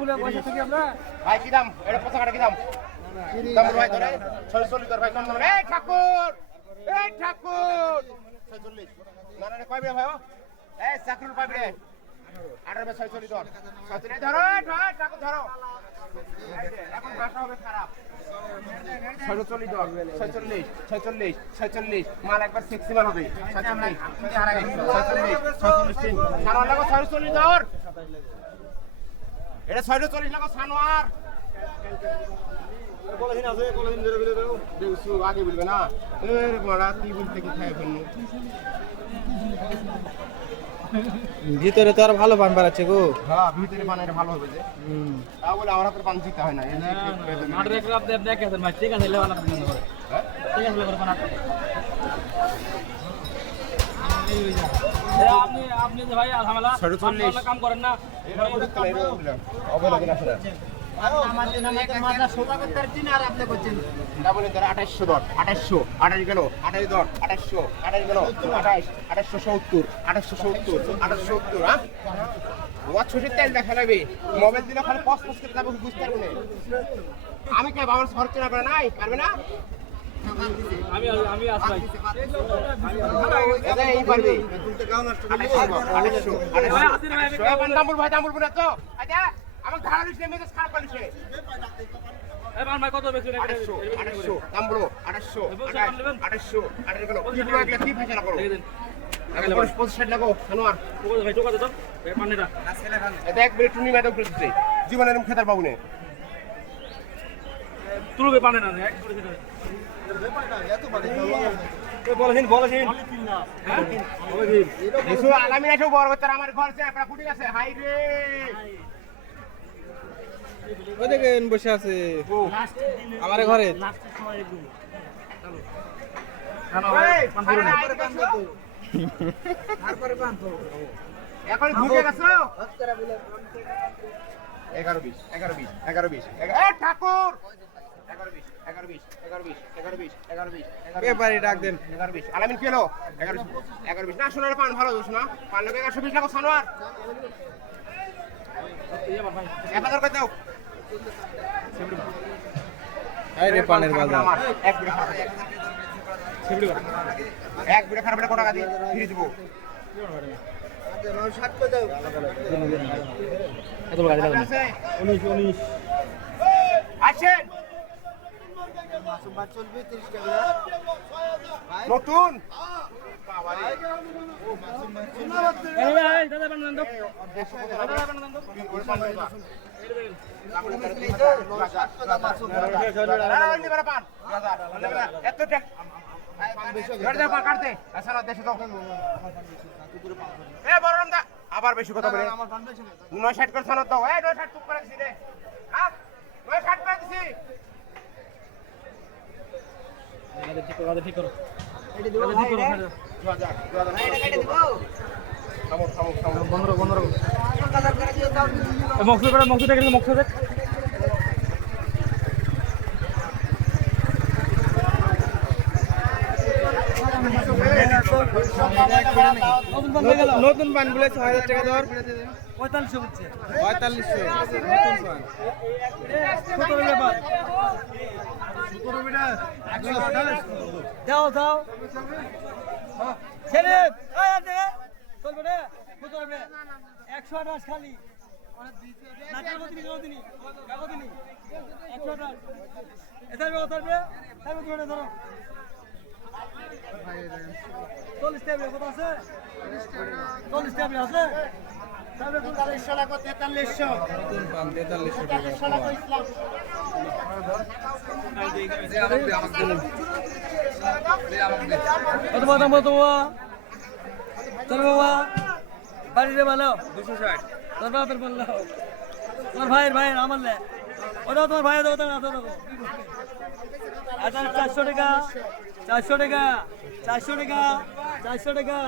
বলে পয়সা থেকে আমরা ভাই কি দাম এটা 50 টাকা কি দাম দাম ভাই ধরে 46 ধর ভাই কম দাম এই ঠাকুর 46 না না কয় বিয়া ভাই এই চাকরুল পাবি রে 18 বে 46 ধর 46 ধরো ঠাকুর ধরো এখন ভাষা হবে খারাপ 46 ধর 46 মাল একবার সেক্সি মাল হবে 46 সানোয়ার লাগো 46 ধর এটা 46 লাগো সানোয়ার কোলাদিন আছে কোলাদিন ধরে বলে দাও দেখছো আগে বলবে না এর বড়া কি বলতে কি খায় ফেলনি ভিতরে তো আর ভালো পান বাড়াচ্ছে গো। হ্যাঁ ভিতরে বানাইলে ভালো হবে যে তা বলে আমার হাতে পান দিতে হয় না এই মাঠের একটা আপনি দেখেছেন ভাই ঠিক আছে লেওয়া না ঠিক আছে লেবার বানা আপনি আপনি যে ভাই ঝামেলা কাম করেন না অবহেলা কিনা শোনা আমাদের নামে একটা মাথা সোজা করতে পারছেন আর আপনি করছেন ডাবল এর 2800 দর 2800 গেল 28 দর 2800 গেল 2870 হ্যাঁ ওয়া ছোট তেল দেখা লাগবে মোবাইল দিলে খালি পস পস করে যাবে বুঝতে পারবে না আমি কে বাবার সর চেনা পারে নাই পারবে না আমি আসবাই এটা এই পারবে 2800 দাম বলবো না তো আচ্ছা আমার ধারা দিছে মেজাজ খারাপ করেছে এই মান ভাই কত বেশি 2800 দাম বলো 2800 গেল কি ফেসলা করো আগে 50 লাগো সানোয়ার ভাই টোকা দাও এই পানিটা এটা এক মিনিট টুনি ম্যাডাম করতেছে জীবনের খেতার পাবো না তুলবে পানি না এক করে দিতে বলহিন এসো আলামিন এসো বড় হচ্ছে আমার ঘর আছে আপনারা ফুটে গেছে হাই রে ওই দেখেন বসে আছে আমার ঘরে এখন ঢুকে গেছো 11-20 ঠাকুর 11-20 ব্যাপারে ডাক দেন 11-20 আলামিন কি হলো 11-20 না সোনার পান ভালো দোষ না পান লোক 120 লাগো সানোয়ার 1000 করে দাও আরে পানের বাজার এক বিড়া খারাপ কত টাকা দিয়ে ফিরে দিব এত বড় গাড়ি আছে 19 আসেন নতুন বাবারে এই দাদা বানান দাও দাদা বানান দাও আবার বেশি কথা বলে 59 করে ছাড়ো দাও 59 চুপ করে দিছি রে হ্যাঁ 59 করে দিছি ঠিক করো নতুন পান বলে 6000 টাকা দর 4500 হচ্ছে 4500 দাও ছেলে চলবে রে 128 খালি ধরো 40 টাকা কত আছে 40 টাকা আছে 4300 লাগো 4300 নতুন পান 4300 টাকা ইসলাম কত দাম কত তোর বাবা বাড়িতে বানাও 260 তোর বাপের বললাও তোর ভাইয়ের আমার লে ওটা তোমার ভাইয়ের দাও না দাও আচ্ছা 400 টাকা 400 টাকা 400 টাকা 400 টাকা